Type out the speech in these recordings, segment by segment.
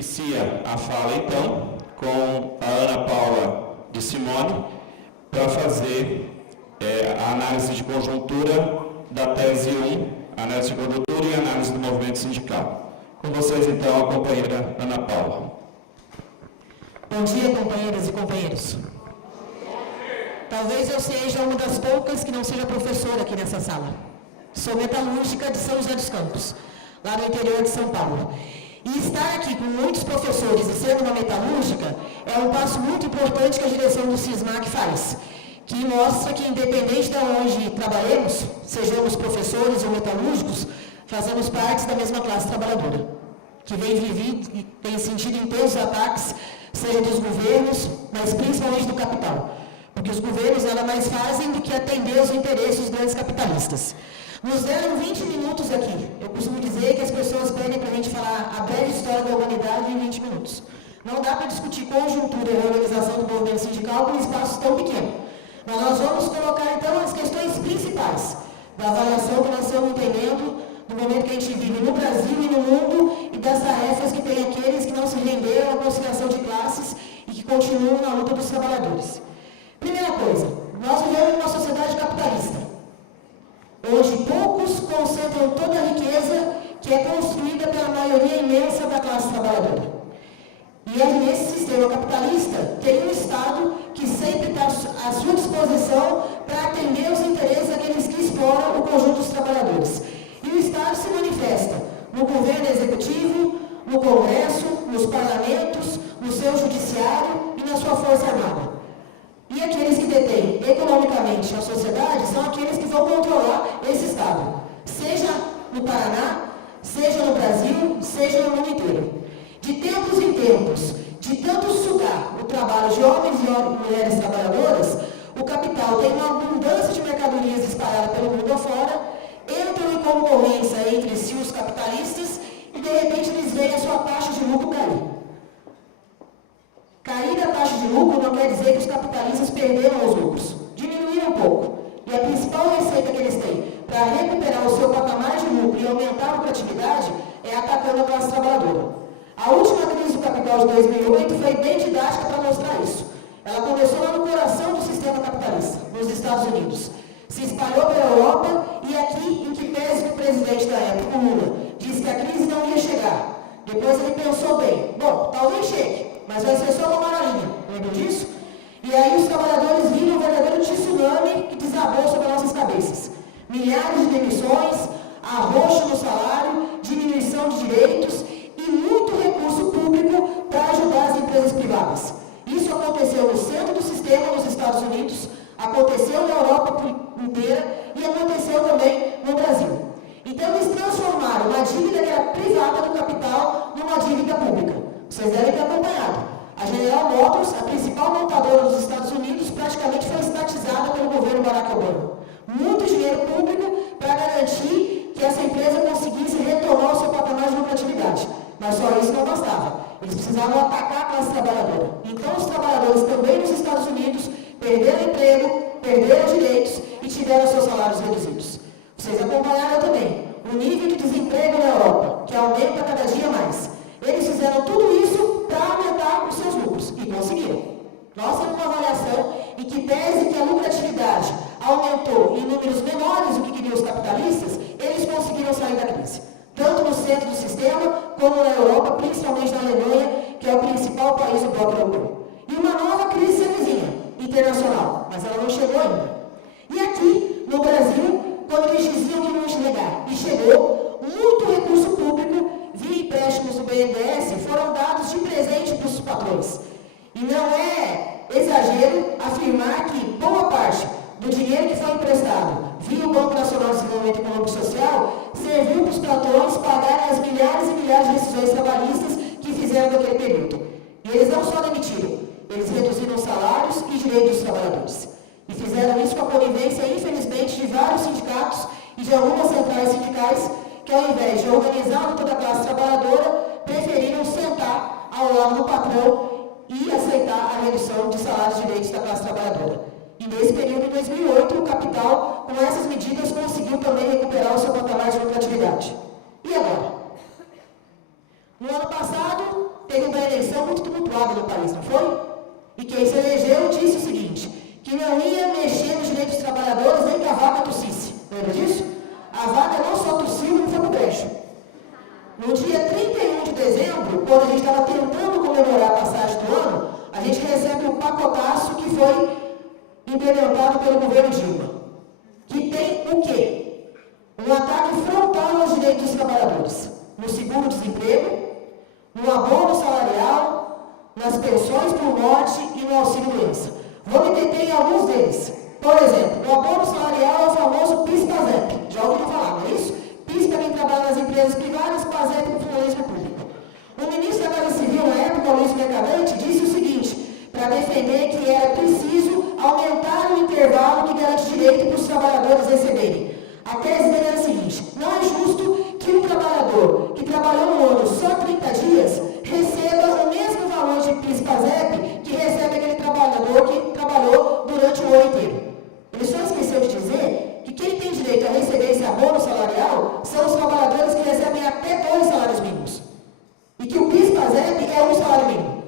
inicia a fala, então, com a Ana Paula de Simone, para fazer a análise de conjuntura da tese 1, análise de conjuntura e análise do movimento sindical. Com vocês, então, a companheira Ana Paula. Bom dia, companheiras e companheiros. Talvez eu seja uma das poucas que não seja professora aqui nessa sala. Sou metalúrgica de São José dos Campos, lá no interior de São Paulo. E estar aqui com muitos professores e sendo uma metalúrgica é um passo muito importante que a direção do SISMAC faz, que mostra que, independente de onde trabalhemos, sejamos professores ou metalúrgicos, fazemos parte da mesma classe trabalhadora, que tem sentido intensos ataques, seja dos governos, mas principalmente do capital. Porque os governos nada mais fazem do que atender aos interesses dos grandes capitalistas. Nos deram 20 minutos aqui. Eu costumo dizer que as pessoas pedem para a gente falar a breve história da humanidade em 20 minutos. Não dá para discutir conjuntura e reorganização do movimento sindical com um espaço tão pequeno. Mas nós vamos colocar, então, as questões principais da avaliação que nós estamos entendendo do momento que a gente vive no Brasil e no mundo e das tarefas que tem aqueles que não se renderam à conciliação de classes e que continuam na luta dos trabalhadores. Primeira coisa, nós vivemos numa sociedade capitalista, onde poucos concentram toda a riqueza que é construída pela maioria imensa da classe trabalhadora. E é nesse sistema capitalista tem um Estado que sempre está à sua disposição para atender os interesses daqueles que exploram o conjunto dos trabalhadores. E o Estado se manifesta no governo executivo, no Congresso, nos parlamentos, no seu judiciário e na sua força armada. E aqueles que detêm economicamente a sociedade são aqueles que vão controlar esse Estado, seja no Paraná, seja no Brasil, seja no mundo inteiro. De tempos em tempos, de tanto sugar o trabalho de homens e mulheres trabalhadoras, o capital tem uma abundância de mercadorias espalhadas pelo mundo afora, entram em concorrência entre si os capitalistas e de repente eles veem a sua taxa de lucro cair. Cair a taxa de lucro não quer dizer que os capitalistas perderam os lucros. Diminuíram um pouco. E a principal receita que eles têm para recuperar o seu patamar de lucro e aumentar a lucratividade é atacando a classe trabalhadora. A última crise do capital de 2008 foi bem didática para mostrar isso. Ela começou lá no coração do sistema capitalista, nos Estados Unidos. Se espalhou pela Europa e aqui, em que pese que o presidente da época, o Lula, disse que a crise não ia chegar. Depois ele pensou bem, bom, talvez chegue, mas vai ser só uma maravilha, lembra disso? E aí os trabalhadores viram um verdadeiro tsunami que desabou sobre nossas cabeças. Milhares de demissões, arroxo no salário, diminuição de direitos e muito recurso público para ajudar as empresas privadas. Isso aconteceu no centro do sistema nos Estados Unidos, aconteceu na Europa inteira e aconteceu também no Brasil. Então eles transformaram uma dívida que era privada do capital numa dívida pública. Vocês devem ter acompanhado. A General Motors, a principal montadora dos Estados Unidos, praticamente foi estatizada pelo governo Barack Obama. Muito dinheiro público para garantir que essa empresa conseguisse retomar o seu patamar de lucratividade. Mas só isso não bastava. Eles precisavam atacar a classe trabalhadora. Então os trabalhadores também nos Estados Unidos perderam emprego, perderam direitos e tiveram seus salários reduzidos. Vocês acompanharam também o nível de desemprego na Europa, que aumenta cada dia mais. Eles fizeram tudo isso para aumentar os seus lucros e conseguiram. Nós temos uma avaliação em que pese que a lucratividade aumentou em números menores do que queriam os capitalistas, eles conseguiram sair da crise. Tanto no centro do sistema, como na Europa, principalmente na Alemanha, que é o principal país do bloco europeu. E uma nova crise vizinha, internacional, mas ela não chegou ainda. E aqui, no Brasil, quando eles diziam que não ia chegar, e chegou, muito recurso público via empréstimos do BNDES foram dados de presente para os patrões. E não é exagero afirmar que boa parte do dinheiro que foi emprestado via o Banco Nacional de Desenvolvimento Econômico e Social serviu para os patrões pagarem as milhares e milhares de decisões trabalhistas que fizeram naquele período. E eles não só demitiram, eles reduziram salários e direitos dos trabalhadores. E fizeram isso com a conivência, infelizmente, de vários sindicatos e de algumas centrais sindicais que, ao invés de organizar a luta da classe trabalhadora, preferiram sentar ao lado do patrão e aceitar a redução de salários e direitos da classe trabalhadora. E nesse período, em 2008, o capital, com essas medidas, conseguiu também recuperar o seu patamar de lucratividade. E agora? No ano passado, quem se elegeu disse o seguinte, que não ia mexer nos direitos dos trabalhadores nem que a vaca tossisse. Lembra disso? A vaca não só tossiu, como foi pro brejo. No dia 31 de dezembro, quando a gente estava tentando comemorar a passagem do ano, a gente recebe um pacotaço que foi implementado pelo governo Dilma. Que tem o quê? Um ataque frontal aos direitos dos trabalhadores. No seguro-desemprego, no abono salarial, nas pensões por morte e no auxílio-doença. Vou me deter em alguns deles. Por exemplo, o abono salarial é o famoso PIS-PASEP. Já ouviram falar, não é isso? PIS para quem trabalha nas empresas privadas, PASEP para o funcionalismo público. O ministro da Casa Civil, na época, Luiz Mercadante, disse o seguinte, para defender que era preciso aumentar o intervalo que garante direito para os trabalhadores receberem. A tese dele era a seguinte, não é justo que um trabalhador que trabalhou no ano só 30 dias receba o mesmo valor de PIS-PASEP que recebe aquele trabalhador que trabalhou durante o ano inteiro. Ele só esqueceu de dizer que quem tem direito a receber esse abono salarial são os trabalhadores que recebem até 2 salários mínimos. E que o PIS-PASEP é um salário mínimo.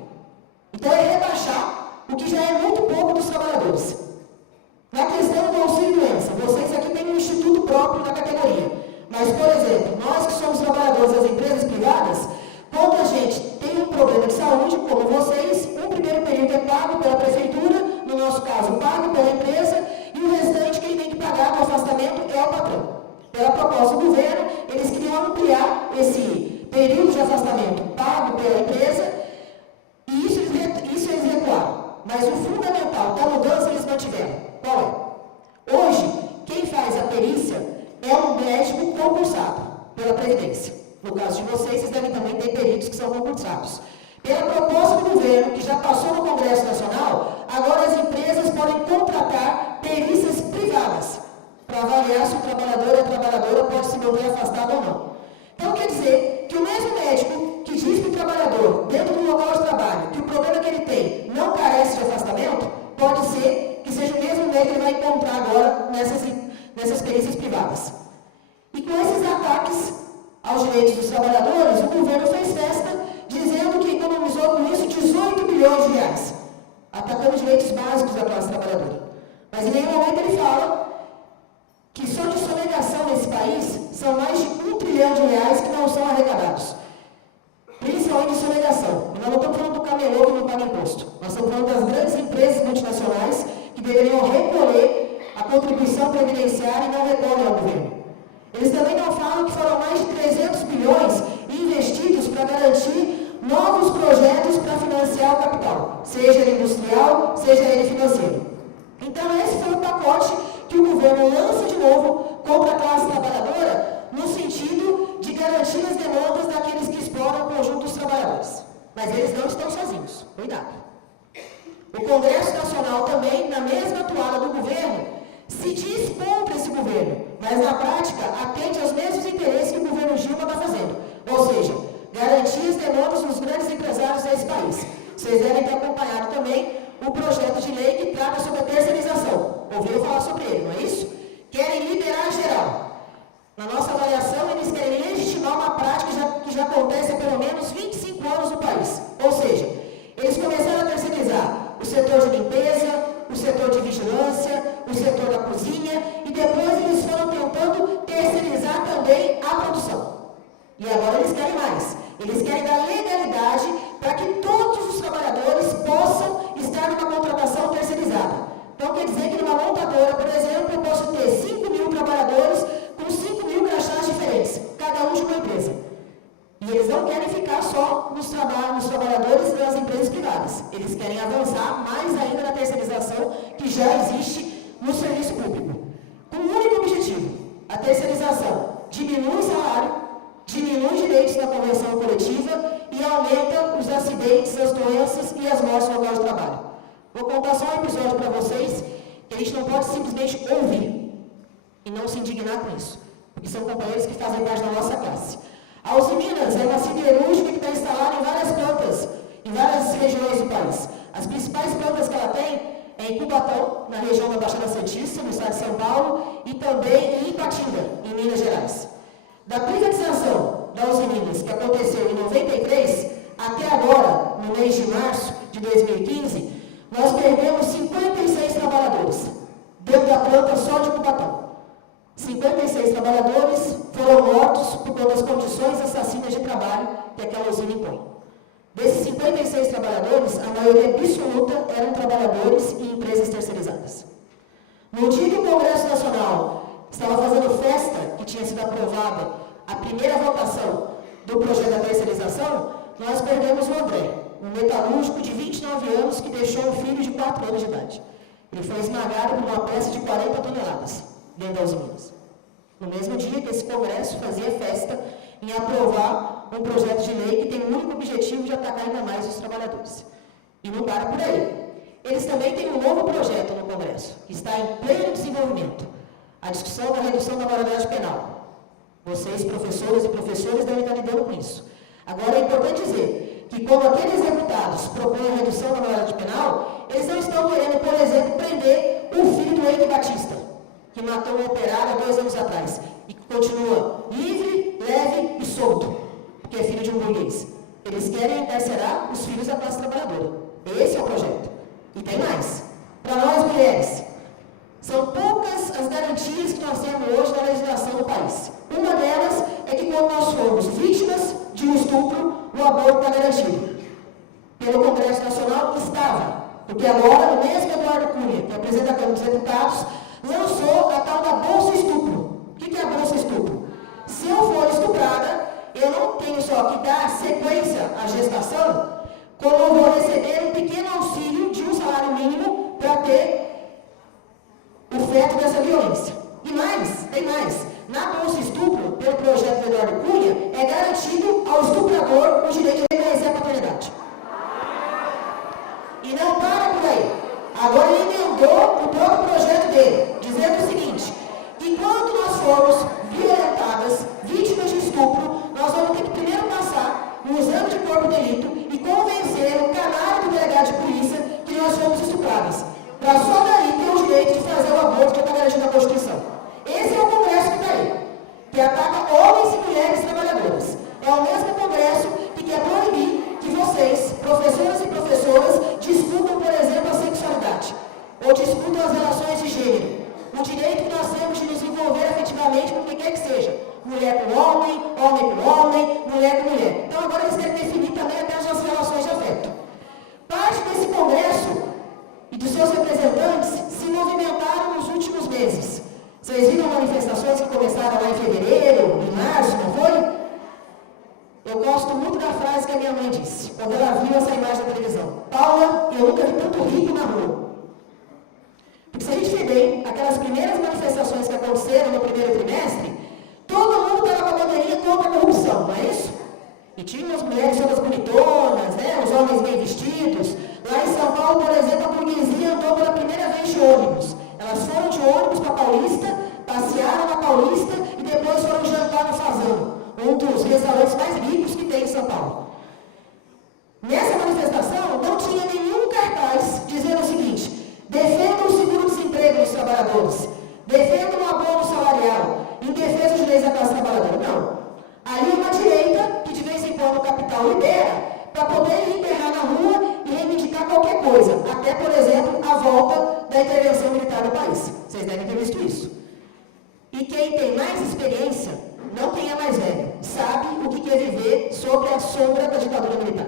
Então é rebaixar o que já é muito pouco dos trabalhadores. Na questão do auxílio-doença, vocês aqui têm um instituto próprio da categoria. Mas, por exemplo, nós que somos trabalhadores das empresas privadas, quando a gente tem um problema de saúde, como vocês, um primeiro período é pago pela prefeitura, no nosso caso, pago pela empresa, e o restante, quem tem que pagar do afastamento é o patrão. Pela proposta do governo, eles queriam ampliar esse período de afastamento pago pela empresa, e isso eles recuaram. Mas o fundamental da mudança eles mantiveram. Qual é? Hoje, quem faz a perícia é um médico concursado pela Previdência. No caso de vocês devem também ter peritos que são concursados. Pela proposta do governo, que já passou no Congresso Nacional, agora as empresas podem contratar perícias privadas para avaliar se o trabalhador ou a trabalhadora pode se manter afastado ou não. Então, quer dizer que o mesmo médico que diz para o trabalhador, dentro do local de trabalho, que o problema que ele tem não carece de afastamento, pode ser que seja o mesmo médico que ele vai encontrar agora nessas perícias privadas. E com esses ataques aos direitos dos trabalhadores, o governo fez festa dizendo que economizou com isso 18 bilhões de reais, atacando os direitos básicos da classe trabalhadora. Mas em nenhum momento ele fala que só de sonegação nesse país são mais de 1 trilhão de reais que não são arrecadados. Principalmente de sonegação. E nós não estamos falando do camelô que não paga imposto. Nós estamos falando das grandes empresas multinacionais que deveriam recolher a contribuição previdenciária e não recolhem ao governo. Eles também não falam que foram mais de 300 bilhões investidos para garantir novos projetos para financiar o capital, seja ele industrial, seja ele financeiro. Então esse foi o pacote que o governo lança de novo contra a classe trabalhadora no sentido de garantir as demandas daqueles que exploram o conjunto dos trabalhadores. Mas eles não estão sozinhos, cuidado. O Congresso Nacional também, na mesma toada do governo, se diz contra esse governo, mas na prática atende aos mesmos interesses que o governo Dilma está fazendo. Ou seja, garantir as demandas dos grandes empresários desse país. Vocês devem ter acompanhado também o projeto de lei que trata sobre a terceirização. Ouviram falar sobre ele, não é isso? Querem liberar geral. Na nossa avaliação, eles querem legitimar uma prática que já acontece há pelo menos 25 anos no país. Ou seja, eles começaram a terceirizar o setor de limpeza, o setor de vigilância, o setor da cozinha, e depois eles foram tentando terceirizar também a produção. E agora eles querem mais. Eles querem dar legalidade para que todos os trabalhadores possam estar numa contratação terceirizada. Então quer dizer que numa montadora, por exemplo, eu posso ter 5.000 trabalhadores com 5.000 crachás diferentes, cada um de uma empresa. E eles não querem ficar só nos trabalhadores das empresas privadas. Eles querem avançar mais ainda na terceirização que já existe no serviço público. Com um único objetivo: a terceirização diminui o salário, diminui direitos na convenção coletiva e aumenta os acidentes, as doenças e as mortes no local de trabalho. Vou contar só um episódio para vocês que a gente não pode simplesmente ouvir e não se indignar com isso, porque são companheiros que fazem parte da nossa classe. A Uzi Minas é uma siderúrgica que está instalada em várias plantas, em várias regiões do país. As principais plantas que ela tem é em Cubatão, na região da Baixada Santista, no estado de São Paulo, e também em Ipatinga, em Minas Gerais. Da privatização da Uzi Minas, que aconteceu em 93, até agora, no mês de março de 2015, nós perdemos 56 trabalhadores dentro da planta só de Cubatão. 56 trabalhadores foram mortos por conta das condições assassinas de trabalho que aquela usina impõe. Desses 56 trabalhadores, a maioria absoluta eram trabalhadores e empresas terceirizadas. No dia que o Congresso Nacional estava fazendo festa, que tinha sido aprovada a primeira votação do projeto da terceirização, nós perdemos o André, um metalúrgico de 29 anos que deixou um filho de 4 anos de idade. Ele foi esmagado por uma peça de 40 toneladas dentro das usinas. No mesmo dia que esse Congresso fazia festa em aprovar um projeto de lei que tem o único objetivo de atacar ainda mais os trabalhadores. E não para por aí. Eles também têm um novo projeto no Congresso, que está em pleno desenvolvimento. A discussão da redução da maioridade penal. Vocês, professoras e professores, devem estar lidando com isso. Agora, é importante dizer que quando aqueles deputados propõem a redução da maioridade penal, eles não estão querendo, por exemplo, prender o filho do Eike Batista, que matou um operário há 2 anos atrás, e que continua livre, leve e solto, porque é filho de um burguês. Eles querem encarcerar os filhos da classe trabalhadora. Esse é o projeto. E tem mais. Para nós, mulheres, são poucas as garantias que nós temos hoje na legislação do país. Uma delas é que quando nós formos vítimas de um estupro, o aborto está garantido. Pelo Congresso Nacional estava, porque agora o mesmo Eduardo Cunha, que é o presidente da Câmara dos Deputados, lançou a tal da Bolsa Estupro. O que é a Bolsa Estupro? Se eu for estuprada, eu não tenho só que dar sequência à gestação, como eu vou receber um pequeno auxílio de um salário mínimo para ter o feto dessa violência. E mais, tem mais. Na Bolsa Estupro, pelo projeto do Eduardo Cunha, é garantido ao estuprador o direito de reconhecer a paternidade. E não para por aí. Agora ele emendou o próprio projeto dele, dizendo o seguinte: enquanto nós formos violentadas, vítimas de estupro, nós vamos ter que primeiro passar no exame de corpo de delito e convencer o canário do delegado de polícia que nós fomos estupradas, para só daí ter o direito de fazer o aborto que está garantido na Constituição. Esse é o Congresso que está aí, que ataca homens e mulheres trabalhadoras. É o mesmo Congresso que quer proibir que vocês, professoras e professoras, discutam, por exemplo, a sexualidade, ou discutam as relações de gênero. O direito que nós temos de nos envolver afetivamente com o que quer que seja. Mulher com homem, homem com homem, mulher com mulher. Então agora eles querem definir também até as nossas relações de afeto. Parte desse Congresso e dos seus representantes se movimentaram nos últimos meses. Vocês viram manifestações que começaram lá em fevereiro, em março, não foi? Eu gosto muito da frase que a minha mãe disse, quando ela viu essa imagem da televisão. Paula, eu nunca vi tanto rico na rua. Porque se a gente ver bem, aquelas primeiras manifestações que aconteceram no primeiro trimestre, todo mundo estava com a bandeirinha contra a corrupção, não é isso? E tinha umas mulheres todas bonitonas, né? Os homens bem vestidos. Lá em São Paulo, por exemplo, a burguesia andou pela primeira vez de ônibus. Elas foram de ônibus para a Paulista, passearam na Paulista e depois foram jantar no Fazano, um dos restaurantes mais ricos que tem em São Paulo. Nessa manifestação, não tinha nenhum cartaz dizendo o seguinte: defenda o seguro-desemprego dos trabalhadores, defenda um abono salarial, em defesa dos direitos da classe trabalhadora. Não. Ali é uma direita que de vez em quando o capital libera para poder ir enterrar na rua e reivindicar qualquer coisa, até, por exemplo, a volta da intervenção militar no país. Vocês devem ter visto isso. E quem tem mais experiência, não quem é mais velho, sabe o que é viver sob a sombra da ditadura militar.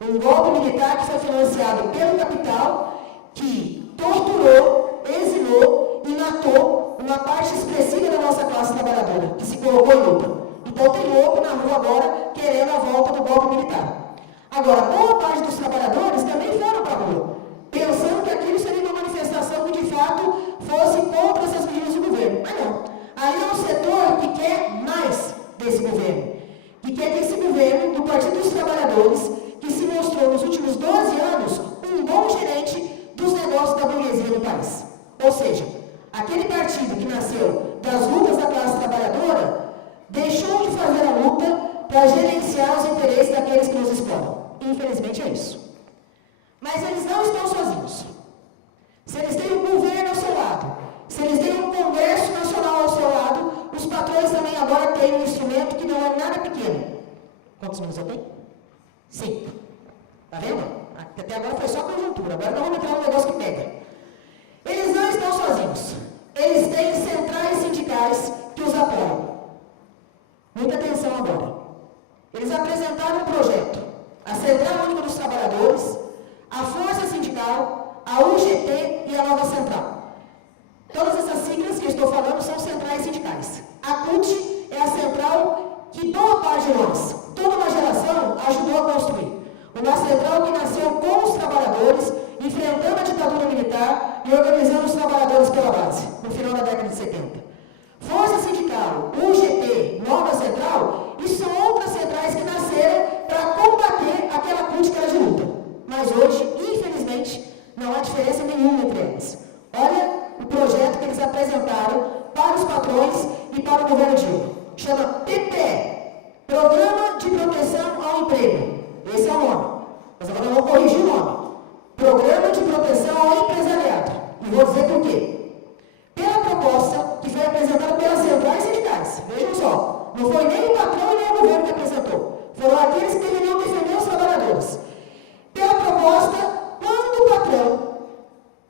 Um golpe militar que foi financiado pelo capital, que torturou, exilou e matou uma parte expressiva da nossa classe trabalhadora, que se colocou em luta. Então tem louco na rua agora querendo a volta do golpe militar. Agora, boa parte dos trabalhadores também foram para a rua, pensando que aquilo seria uma manifestação que de fato fosse contra essas medidas do governo. Mas não. Ali é um setor que quer mais desse governo. Que quer que esse governo, do Partido dos Trabalhadores, que se mostrou nos últimos 12 anos um bom gerente dos negócios da burguesia no país. Ou seja, aquele partido que nasceu das lutas da classe trabalhadora deixou de fazer a luta para gerenciar os interesses daqueles que nos exploram. Infelizmente é isso. Mas eles não estão sozinhos. Se eles têm um governo ao seu lado, se eles têm um Congresso Nacional ao seu lado, os patrões também agora têm um instrumento que não é nada pequeno. Quantos minutos eu tenho? 5. Está vendo? Até agora foi só conjuntura, agora nós vamos entrar num negócio que pega. Eles não estão sozinhos. Eles têm centrais sindicais que os apoiam. Muita atenção agora. Eles apresentaram um projeto. A Central Única dos Trabalhadores, a Força Sindical, a UGT e a Nova Central. Todas essas siglas que eu estou falando são centrais sindicais. A CUT é a central que boa parte de nós, toda uma geração, ajudou a construir. Uma central que nasceu com os trabalhadores, enfrentando a ditadura militar e organizando os trabalhadores pela base, no final da década de 70. Força Sindical, UGT, Nova Central, isso são outras centrais que nasceram para combater aquela CUT que era de luta. Mas hoje, infelizmente, não há diferença nenhuma entre elas. Olha o projeto que eles apresentaram para os patrões e para o governo Dilma. Chama PPE, Programa de Proteção ao Emprego. Esse é o nome. Mas agora vamos corrigir o nome. Programa de Proteção ao Empresariado. E vou dizer por quê. Pela proposta que foi apresentada pelas centrais sindicais. Vejam só, não foi nem o patrão e nem o governo que apresentou. Foram aqueles que deveriam defender os trabalhadores. Pela proposta, quando o patrão,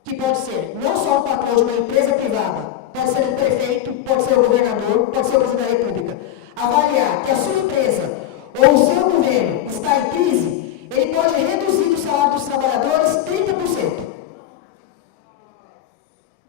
que pode ser não só o patrão de uma empresa privada, pode ser o prefeito, pode ser o governador, pode ser o presidente da República, avaliar que a sua empresa ou o seu governo está em crise, ele pode reduzir o salário dos trabalhadores 30%.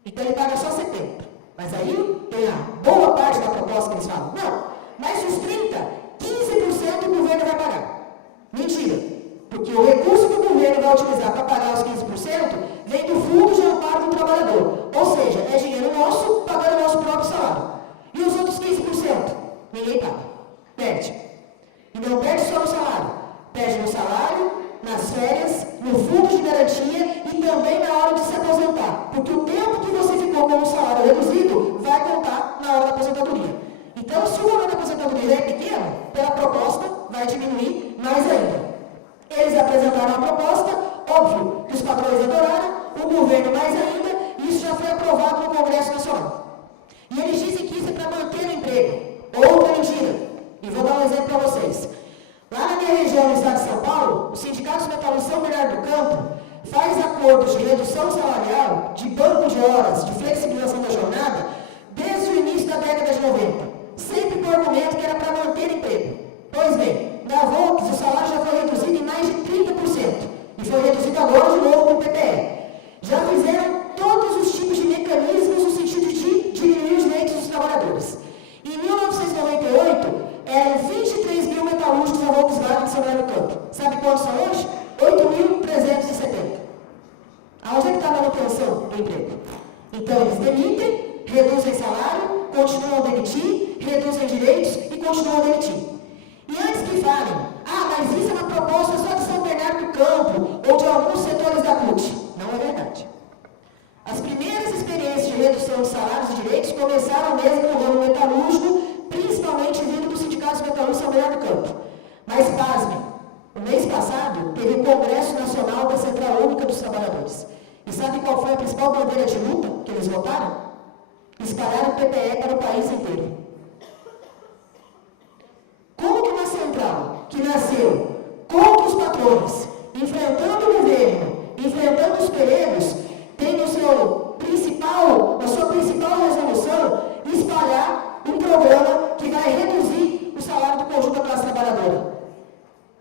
Então ele paga só 70%. Mas aí tem a boa parte da proposta que eles falam. Não, mas os 30%, 15% o governo vai pagar. Mentira. Porque o recurso que o governo vai utilizar para pagar os 15% vem do fundo de amparo do trabalhador. Ou seja, é dinheiro nosso pagando o nosso próprio salário. E os outros 15%? Ninguém paga. Perde. E não perde só no salário. Perde no salário, nas férias, no fundo de garantia e também na hora de se aposentar. Porque o tempo que você ficou com o salário reduzido vai contar na hora da aposentadoria. Então, se o valor da aposentadoria é pequeno, pela proposta vai diminuir mais ainda. Eles apresentaram a proposta, óbvio que os patrões adoraram, o governo mais ainda, e isso já foi aprovado no Congresso Nacional. E eles dizem que isso é para manter o emprego. Outra mentira. E vou dar um exemplo para vocês. Lá na minha região, no estado de São Paulo, o Sindicato dos Metalúrgicos São Bernardo do Campo faz acordos de redução salarial, de banco de horas, de flexibilização da jornada, desde o início da década de 90. Sempre com o argumento que era para manter emprego. Pois bem, na Volks o salário já foi reduzido em mais de 30%. E foi reduzido agora de novo com o PPE. Já fizeram todos os tipos de mecanismos no sentido de diminuir os direitos dos trabalhadores. Em 1998, eram 23 mil metalúrgicos da Volkswagen de São Bernardo do Campo. Sabe quantos são hoje? 8.370. Aonde é que está a manutenção do emprego? Então, eles demitem, reduzem salário, continuam a demitir, reduzem direitos e continuam a demitir. E antes que falem, mas isso é uma proposta só de São Bernardo do Campo ou de alguns setores da CUT. Não é verdade. As primeiras experiências de redução de salários e direitos começaram mesmo no ramo metalúrgico, principalmente vindo do Sindicato dos Metalúrgicos São Bernardo do Campo. Mas, pasmem, o mês passado teve o Congresso Nacional da Central Única dos Trabalhadores. E sabe qual foi a principal bandeira de luta que eles votaram? Espalhar o PPE para o país inteiro. Como que uma central que nasceu contra os patrões, enfrentando o governo, enfrentando os perigos, tem a sua principal resolução espalhar um programa que vai reduzir o salário do conjunto da classe trabalhadora?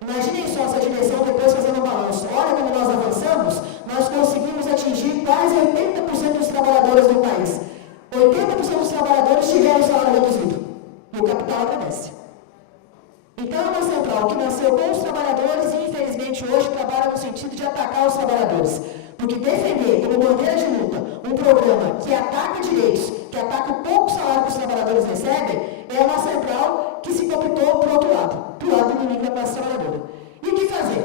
Imaginem só essa dimensão depois fazendo um balanço. Olha como nós avançamos, nós conseguimos atingir quase 80% dos trabalhadores do país. 80% dos trabalhadores tiveram o salário reduzido. E o capital agradece. Então, é uma central que nasceu com os trabalhadores e, infelizmente, hoje trabalha no sentido de atacar os trabalhadores. Porque defender, como bandeira de luta, um programa que ataca direitos, que ataca o pouco salário que os trabalhadores recebem, é uma central que se optou para o outro lado, para o lado do inimigo da classe trabalhadora. E o que fazer?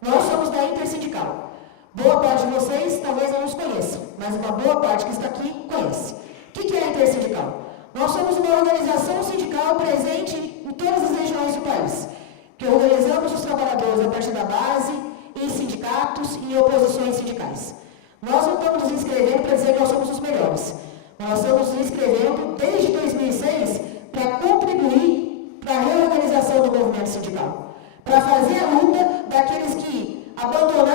Nós somos da Intersindical. Boa parte de vocês talvez não nos conheçam, mas uma boa parte que está aqui conhece. O que é a Intersindical? Nós somos uma organização sindical presente em todas as regiões do país, que organizamos os trabalhadores a partir da base, em sindicatos e em oposições sindicais. Nós não estamos nos inscrevendo para dizer que nós somos os melhores. Nós estamos nos inscrevendo desde 2006 para contribuir para a reorganização do movimento sindical, para fazer a luta daqueles que abandonaram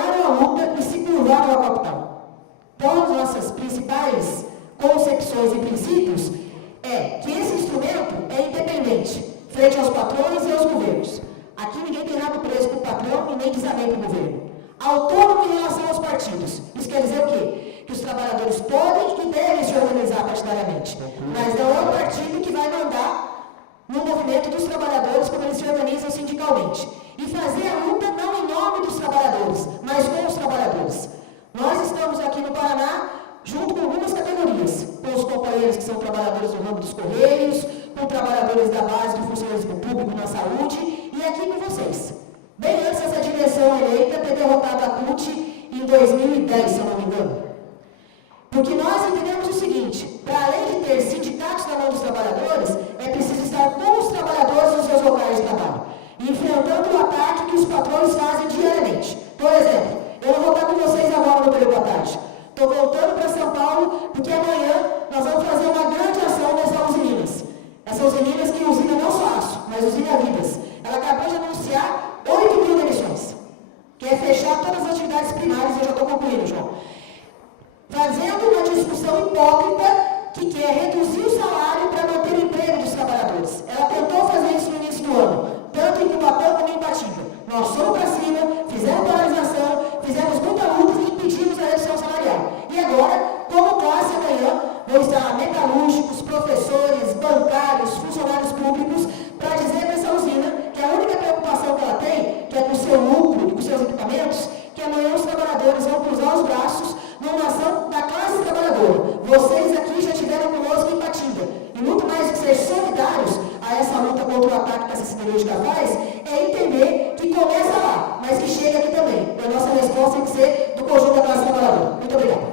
frente aos patrões e aos governos. Aqui ninguém tem rabo preso para o patrão e nem desamém para o governo. Autônomo em relação aos partidos. Isso quer dizer o quê? Que os trabalhadores podem e devem se organizar partidariamente. Mas não é o partido que vai mandar no movimento dos trabalhadores como eles se organizam sindicalmente. E fazer a luta não em nome dos trabalhadores, mas com os trabalhadores. Nós estamos aqui no Paraná, junto com algumas categorias, com os companheiros que são trabalhadores do ramo dos Correios, com trabalhadores da base do funcionalismo público na saúde, e aqui com vocês. Bem antes dessa direção eleita ter derrotado a CUT em 2010, se eu não me engano. Porque nós entendemos o seguinte, para além de ter sindicatos na mão dos trabalhadores, é preciso estar com os trabalhadores nos seus locais de trabalho, enfrentando o ataque que os patrões fazem diariamente. Por exemplo, eu não vou estar com vocês agora no período da tarde. Estou voltando para São Paulo, porque amanhã nós vamos fazer uma grande ação nessa Usiminas. Essa Usiminas que usina não só aço, mas usina vidas. Ela acabou de anunciar 8.000 demissões. Quer fechar todas as atividades primárias, eu já estou concluindo, João. Fazendo uma discussão hipócrita que quer reduzir o salário para manter o emprego dos trabalhadores. Ela tentou fazer isso no início do ano, tanto em Cubatão como em Ipatinga. Nós fomos para cima, fizemos paralisação, fizemos muita luta e impedimos a redução salarial. E agora, como classe amanhã, vão estar metalúrgicos, professores, bancários, funcionários públicos, para dizer para essa usina que a única preocupação que ela tem, que é com o seu lucro e com os seus equipamentos, que amanhã os trabalhadores vão cruzar os braços numa ação da classe trabalhadora. Vocês aqui já estiveram conosco em Ipatinga. E muito mais do que ser solidários a essa luta contra o ataque que essa siderúrgica faz, é entender que começa lá, mas que chega aqui também. E a nossa resposta tem que ser do conjunto da classe trabalhadora. Muito obrigada.